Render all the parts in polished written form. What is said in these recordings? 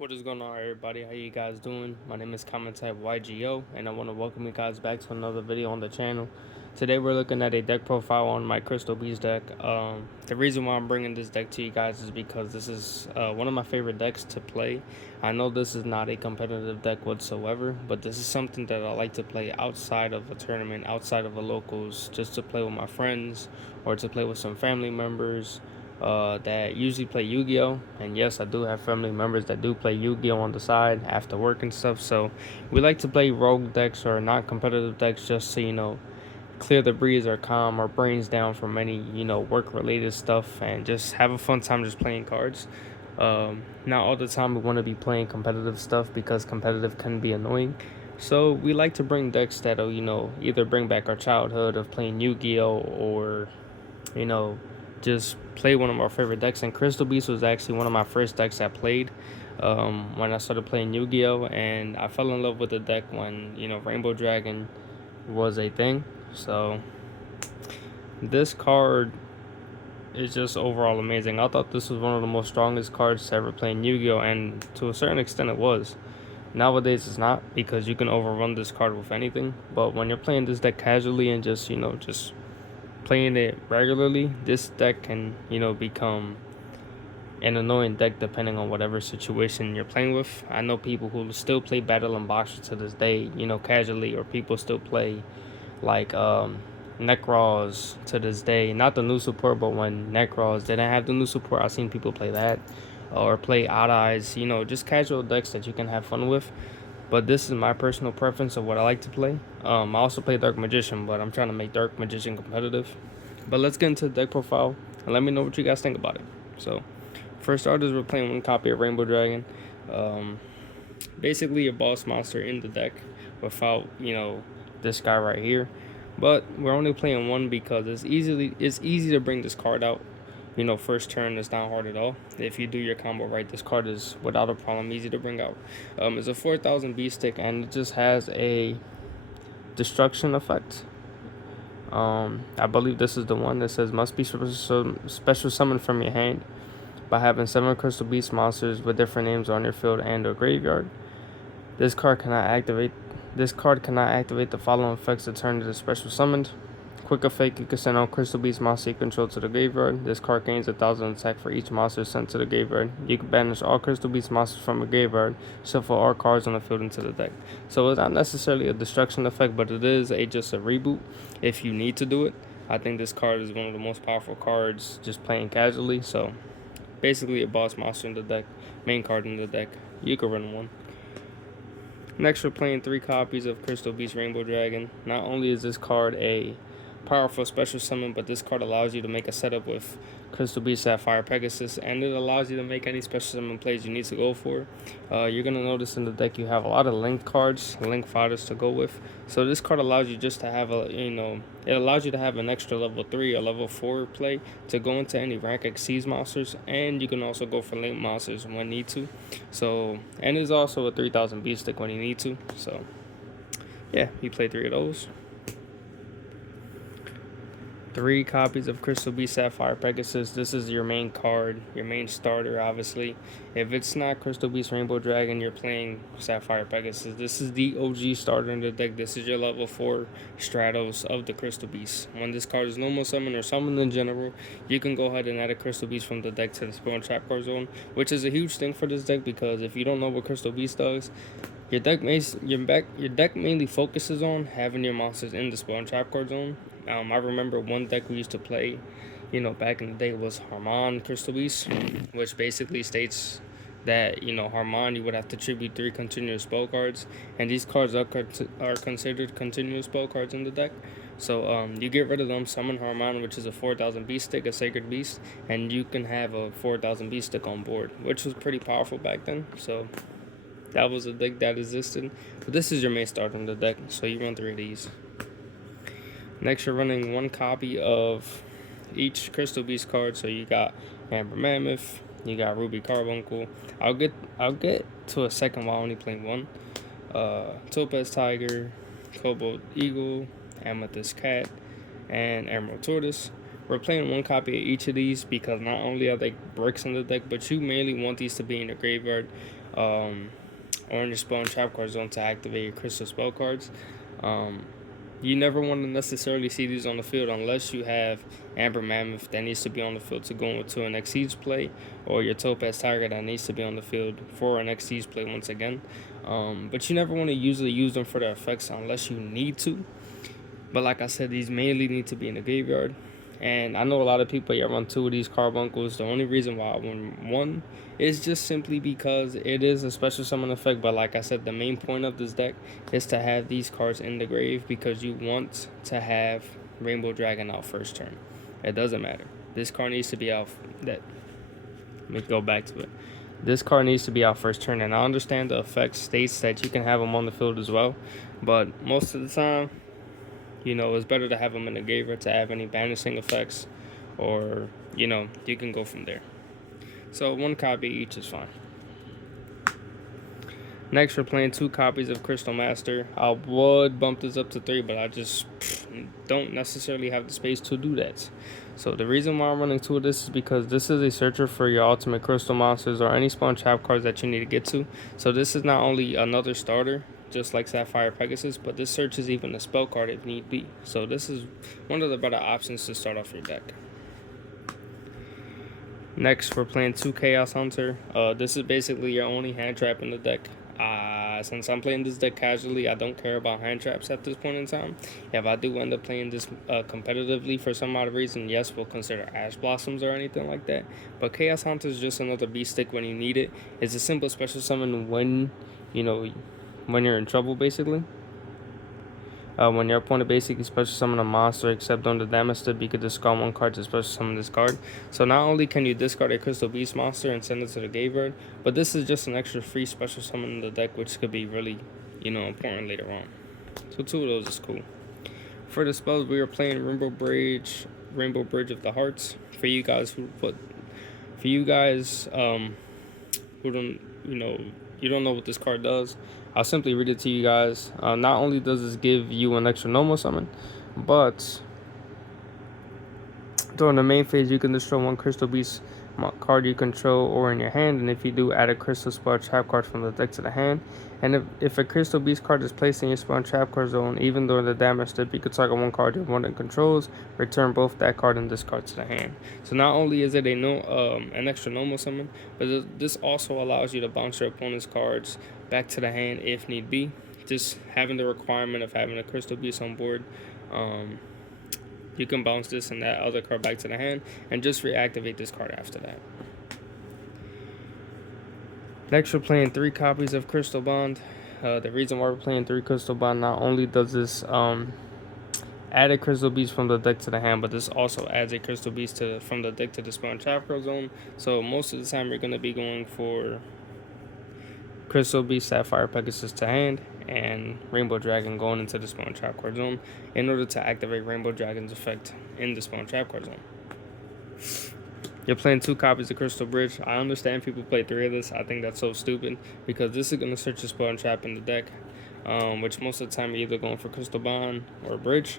What is going on, everybody? How you guys doing? My name is Comment Type Yugioh, and I want to welcome you guys back to another video on the channel. Today we're looking at a deck profile on my Crystal Beast deck. The reason why I'm bringing this deck to you guys is because this is one of my favorite decks to play. I know this is not a competitive deck whatsoever, but this is something that I like to play outside of a tournament, outside of a locals, just to play with my friends or to play with some family members that usually play Yu-Gi-Oh! And yes, I do have family members that do play Yu-Gi-Oh! On the side after work and stuff. So we like to play rogue decks or non-competitive decks just so, clear the breeze or calm our brains down from any, work-related stuff and just have a fun time just playing cards. Not all the time we want to be playing competitive stuff because competitive can be annoying. So we like to bring decks that'll, either bring back our childhood of playing Yu-Gi-Oh! Or you know, just play one of our favorite decks. And Crystal Beast was actually one of my first decks I played when I started playing Yu-Gi-Oh! And I fell in love with the deck when, Rainbow Dragon was a thing. So this card is just overall amazing. I thought this was one of the most strongest cards to ever play in Yu-Gi-Oh! And to a certain extent it was. Nowadays it's not because you can overrun this card with anything. But when you're playing this deck casually and just playing it regularly, this deck can, become an annoying deck depending on whatever situation you're playing with. I know people who still play Battle and Boxer to this day, casually, or people still play like Necros to this day. Not the new support, but when Necros didn't have the new support, I've seen people play that. Or play Odd Eyes, just casual decks that you can have fun with. But this is my personal preference of what I like to play. I also play Dark Magician, but I'm trying to make Dark Magician competitive. But let's get into the deck profile and let me know what you guys think about it. So, for starters, we're playing one copy of Rainbow Dragon. Basically, a boss monster in the deck without, this guy right here. But we're only playing one because it's easy to bring this card out. First turn is not hard at all. If you do your combo right, this card is without a problem easy to bring out. It's a 4,000 B stick and it just has a destruction effect. I believe this is the one that says must be special summoned from your hand by having 7 Crystal Beast monsters with different names on your field and or graveyard. This card cannot activate. This card cannot activate the following effects to turn into special summoned. Quick effect, you can send all Crystal Beast monster you control to the graveyard. This card gains 1,000 attack for each monster sent to the graveyard. You can banish all Crystal Beast monsters from a graveyard. Shuffle all cards on the field into the deck. So it's not necessarily a destruction effect, but it is just a reboot if you need to do it. I think this card is one of the most powerful cards just playing casually. So basically a boss monster in the deck, main card in the deck. You can run one. Next, we're playing 3 copies of Crystal Beast Rainbow Dragon. Not only is this card a powerful special summon, but this card allows you to make a setup with Crystal Beast Sapphire Pegasus, and it allows you to make any special summon plays you need to go for. You're going to notice in the deck you have a lot of link cards, link fighters to go with. So this card allows you just to have it allows you to have an extra level 3 or level 4 play to go into any rank exceeds monsters, and you can also go for link monsters when need to. So, and there's also a 3,000 B stick when you need to. So yeah, you play 3 of those. 3 copies of Crystal Beast Sapphire Pegasus. This is your main card, your main starter, obviously. If it's not Crystal Beast Rainbow Dragon, you're playing Sapphire Pegasus. This is the OG starter in the deck. This is your level 4 Stratos of the Crystal Beast. When this card is normal summon or summoned in general, you can go ahead and add a Crystal Beast from the deck to the Spell and Trap card zone, which is a huge thing for this deck because if you don't know what Crystal Beast does, your deck mainly focuses on having your monsters in the Spell and Trap card zone. I remember one deck we used to play, back in the day was Harmon Crystal Beast, which basically states that, Harmon, you would have to tribute 3 continuous spell cards, and these cards are considered continuous spell cards in the deck. So you get rid of them, summon Harmon, which is a 4,000 beast stick, a sacred beast, and you can have a 4,000 beast stick on board, which was pretty powerful back then. So that was a deck that existed. But this is your main starter in the deck, so you run 3 of these. Next, you're running 1 copy of each Crystal Beast card. So you got Amber Mammoth, you got Ruby Carbuncle. I'll get to a second while only playing 1. Topaz Tiger, Cobalt Eagle, Amethyst Cat, and Emerald Tortoise. We're playing one copy of each of these because not only are they bricks in the deck, but you mainly want these to be in the graveyard or in your spawn trap card zone to activate your crystal spell cards. You never want to necessarily see these on the field unless you have Amber Mammoth that needs to be on the field to go into an Xyz play, or your Topaz Tiger that needs to be on the field for an Xyz play once again. But you never want to usually use them for their effects unless you need to. But like I said, these mainly need to be in the graveyard. And I know a lot of people run 2 of these carbuncles. The only reason why I won 1 is just simply because it is a special summon effect. But like I said, the main point of this deck is to have these cards in the grave because you want to have Rainbow Dragon out first turn. It doesn't matter. This card needs to be out. Let me go back to it. This card needs to be out first turn. And I understand the effect states that you can have them on the field as well. But most of the time, it's better to have them in the graveyard to have any banishing effects, or, you can go from there. So 1 copy each is fine. Next, we're playing 2 copies of Crystal Master. I would bump this up to 3, but I just don't necessarily have the space to do that. So the reason why I'm running 2 of this is because this is a searcher for your ultimate crystal monsters or any spawn trap cards that you need to get to. So this is not only another starter, just like Sapphire Pegasus, but this searches even a spell card if need be. So this is one of the better options to start off your deck. Next, we're playing 2 Chaos Hunter. This is basically your only hand trap in the deck. Since I'm playing this deck casually, I don't care about hand traps at this point in time. If I do end up playing this competitively for some odd reason, yes, we'll consider Ash Blossoms or anything like that. But Chaos Hunter is just another beast stick when you need it. It's a simple special summon when you're in trouble, basically. When your opponent basically special summon a monster, except on the damage step, you could discard 1 card to special summon this card. So not only can you discard a Crystal Beast monster and send it to the graveyard, but this is just an extra free special summon in the deck, which could be really, important later on. So 2 of those is cool. For the spells, we are playing Rainbow Bridge of the Hearts. For you guys who don't know what this card does, I'll simply read it to you guys. Not only does this give you an extra normal summon, but during the main phase, you can destroy 1 Crystal Beast card you control or in your hand, and if you do, add a Crystal Spell Trap card from the deck to the hand. And if a Crystal Beast card is placed in your Spawn Trap card zone, even during the damage step, you can target 1 card your opponent controls, return both that card and this card to the hand. So not only is it an extra normal summon, but this also allows you to bounce your opponent's cards back to the hand if need be. Just having the requirement of having a Crystal Beast on board, you can bounce this and that other card back to the hand and just reactivate this card after that. Next, we're playing 3 copies of Crystal Bond. The reason why we're playing 3 Crystal Bond, not only does this add a Crystal Beast from the deck to the hand, but this also adds a Crystal Beast from the deck to the Spawn Trap card zone. So most of the time, you're going to be going for Crystal Beast, Sapphire Pegasus to hand, and Rainbow Dragon going into the Spawn Trap card zone in order to activate Rainbow Dragon's effect in the Spawn Trap card zone. You're playing 2 copies of Crystal Bridge. I understand people play 3 of this. I think that's so stupid because this is going to search a Spawn Trap in the deck, which most of the time you're either going for Crystal Bond or Bridge.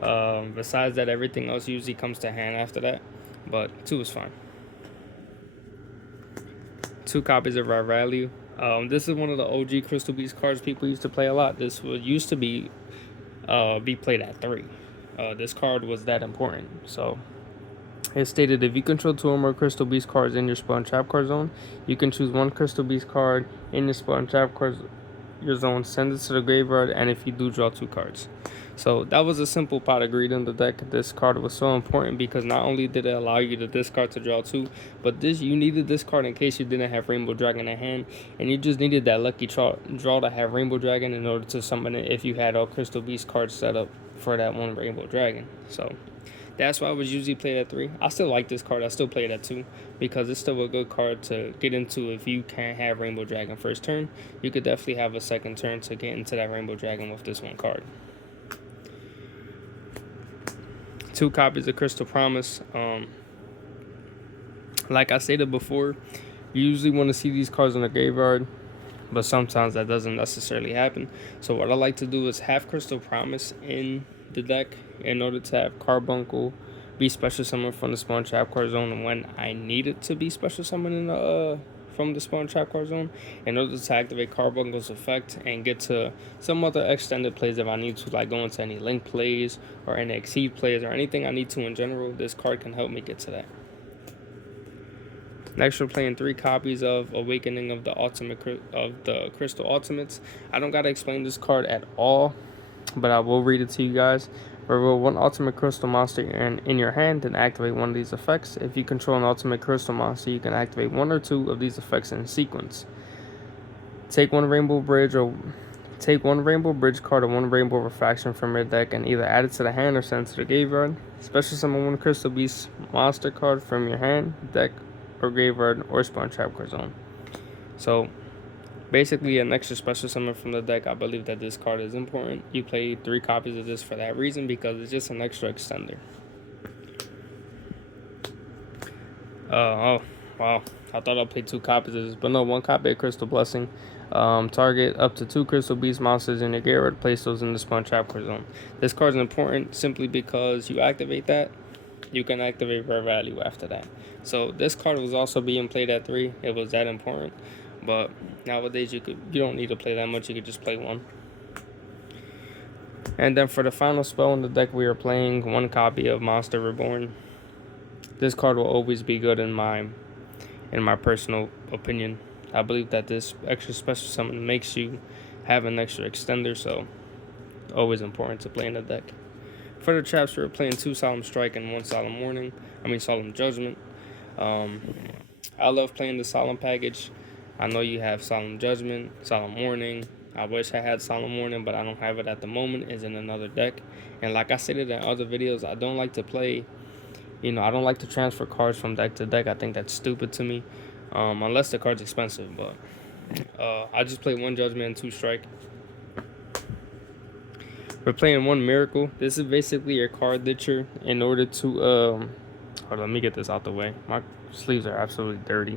Besides that, everything else usually comes to hand after that, but 2 is fine. 2 copies of Rare Value. This is one of the OG Crystal Beast cards people used to play a lot. This used to be played at 3. This card was that important. So it stated if you control 2 or more Crystal Beast cards in your Spawn Trap card zone, you can choose 1 Crystal Beast card in your Spawn Trap card your zone, send it to the graveyard, and if you do, draw 2 cards. So that was a simple pot of greed in the deck. This card was so important because not only did it allow you to discard to draw 2, but you needed this card in case you didn't have Rainbow Dragon in hand, and you just needed that lucky draw to have Rainbow Dragon in order to summon it if you had all Crystal Beast cards set up for that 1 Rainbow Dragon. So that's why I was usually played at 3. I still like this card. I still play it at 2 because it's still a good card to get into if you can't have Rainbow Dragon first turn. You could definitely have a second turn to get into that Rainbow Dragon with this 1 card. 2 copies of Crystal Promise. Like I stated before, you usually want to see these cards in the graveyard, but sometimes that doesn't necessarily happen. So what I like to do is have Crystal Promise in the deck in order to have Carbuncle be special summoned from the spawn trap card zone when I need it to be special summoned in the from the spawn trap card zone in order to activate Carbuncle effect and get to some other extended plays if I need to, like go into any link plays or any exceed plays or anything I need to in general. This card can help me get to that. Next, we're playing 3 copies of Awakening of the Crystal Ultimates. I don't gotta explain this card at all, but I will read it to you guys. Reveal 1 Ultimate Crystal monster in your hand and activate 1 of these effects. If you control an Ultimate Crystal monster, you can activate 1 or 2 of these effects in sequence. Take 1 Rainbow Bridge card or 1 Rainbow Refraction from your deck and either add it to the hand or send it to the graveyard. Special summon 1 Crystal Beast monster card from your hand, deck, or graveyard or spawn trap card zone. So basically an extra special summon from the deck. I believe that this card is important. You play 3 copies of this for that reason, because it's just an extra extender. Oh wow, I thought I'd play 2 copies of this, but no, 1 copy of Crystal Blessing. Target up to 2 Crystal Beast monsters in your graveyard, place those in the spawn trap card zone. This card is important simply because you activate that, you can activate rare value after that. So this card was also being played at 3. It was that important. But nowadays you don't need to play that much. You could just play 1. And then for the final spell in the deck, we are playing 1 copy of Monster Reborn. This card will always be good in my personal opinion. I believe that this extra special summon makes you have an extra extender, so always important to play in the deck. For the traps, we're playing 2 Solemn Strike and 1 Solemn Judgment. I love playing the Solemn package. I know you have Solemn Judgment, Solemn Warning. I wish I had Solemn Warning, but I don't have it at the moment. It's in another deck. And like I stated in other videos, I don't like to play, I don't like to transfer cards from deck to deck. I think that's stupid to me, unless the card's expensive. But I just play 1 Judgment and 2 Strike. We're playing 1 Miracle. This is basically your card ditcher in order to, hold on, let me get this out the way. My sleeves are absolutely dirty.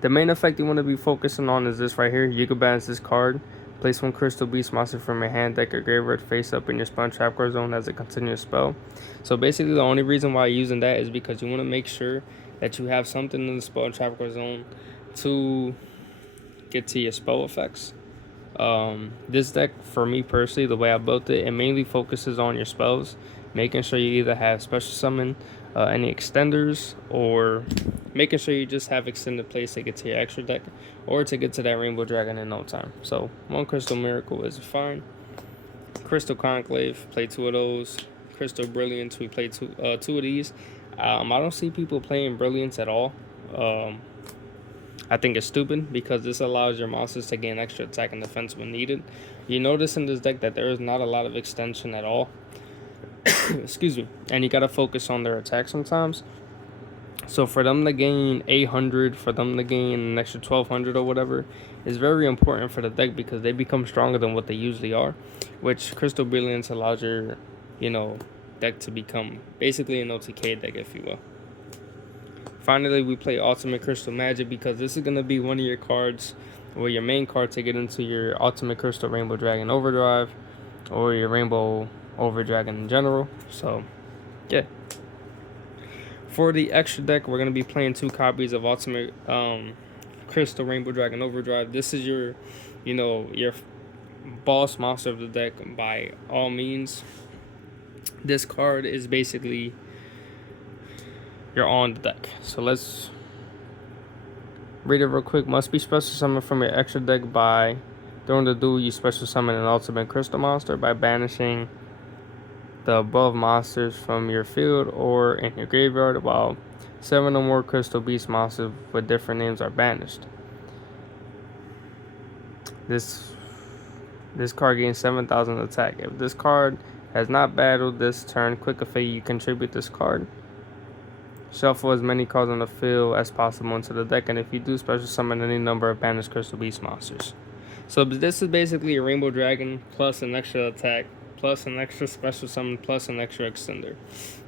The main effect you want to be focusing on is this right here. You can balance this card. Place 1 Crystal Beast monster from your hand, deck, or graveyard face up in your spawn trap card zone as a continuous spell. So basically the only reason why you're using that is because you want to make sure that you have something in the spawn trap card zone to get to your spell effects. This deck, for me personally, the way I built it, it mainly focuses on your spells, making sure you either have special summon, any extenders, or making sure you just have extended plays to get to your extra deck or to get to that Rainbow Dragon in no time. So 1 Crystal Miracle is fine. Crystal Conclave, play 2 of those. Crystal Brilliance, we play 2 of these. I don't see people playing Brilliance at all. I think it's stupid because this allows your monsters to gain extra attack and defense when needed. You notice in this deck that there is not a lot of extension at all. Excuse me. And you gotta focus on their attack sometimes. So for them to gain 800, for them to gain an extra 1200 or whatever, is very important for the deck because they become stronger than what they usually are. Which Crystal Brilliance allows your, deck to become basically an OTK deck, if you will. Finally, we play Ultimate Crystal Magic because this is going to be one of your cards, or your main card to get into your Ultimate Crystal Rainbow Dragon Overdrive, or your Rainbow Over Dragon in general. So, yeah. For the extra deck, we're going to be playing 2 copies of Ultimate Crystal Rainbow Dragon Overdrive. This is your, your boss monster of the deck by all means. This card is basically you're on the deck. So let's read it real quick. Must be special summoned from your extra deck by during the duel. You special summon an ultimate crystal monster by banishing the above monsters from your field or in your graveyard, while 7 or more crystal beast monsters with different names are banished. This card gains 7,000 attack. If this card has not battled this turn, quick effect, you contribute this card. Shuffle as many cards on the field as possible into the deck, and if you do, special summon any number of banished crystal beast monsters. So this is basically a Rainbow Dragon plus an extra attack, plus an extra special summon, plus an extra extender.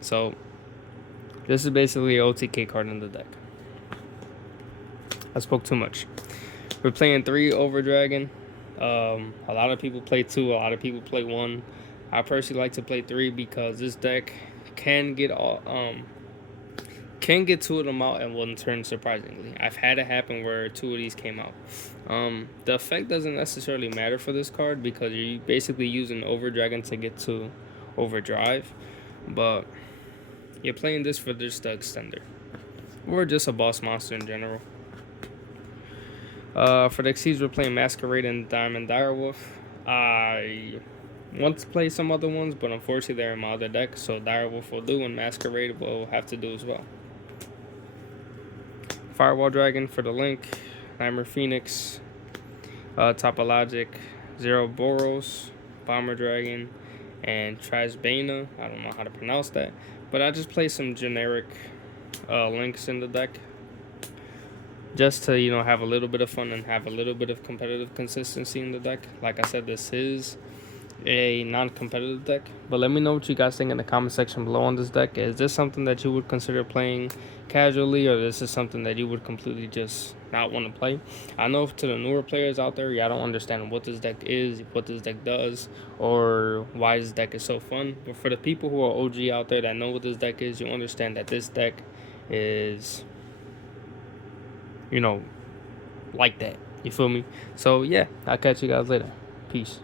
So this is basically an OTK card in the deck. I spoke too much. We're playing 3 Over Dragon. A lot of people play 2, a lot of people play 1. I personally like to play 3 because this deck can get can get 2 of them out and will turn surprisingly. I've had it happen where 2 of these came out. The effect doesn't necessarily matter for this card because you're basically using Overdragon to get to Overdrive, but you're playing this for just the extender or just a boss monster in general. For the Xyz, we're playing Masquerade and Diamond Direwolf. I want to play some other ones, but unfortunately they're in my other deck, so Direwolf will do and Masquerade will have to do as well. Firewall Dragon for the Link, Nightmare Phoenix, Topologic, Zero Boros, Bomber Dragon, and Trashbana. I don't know how to pronounce that, but I just play some generic links in the deck just to, you know, have a little bit of fun and have a little bit of competitive consistency in the deck. Like I said, this is a non-competitive deck, but let me know what you guys think in the comment section below on this deck. Is this something that you would consider playing casually, or this is something that you would completely just not want to play? I know to the newer players out there, y'all don't understand what this deck is, what this deck does, or why this deck is so fun. But for the people who are OG out there that know what this deck is, you understand that this deck is, you know, like that. You feel me? So yeah, I'll catch you guys later. Peace.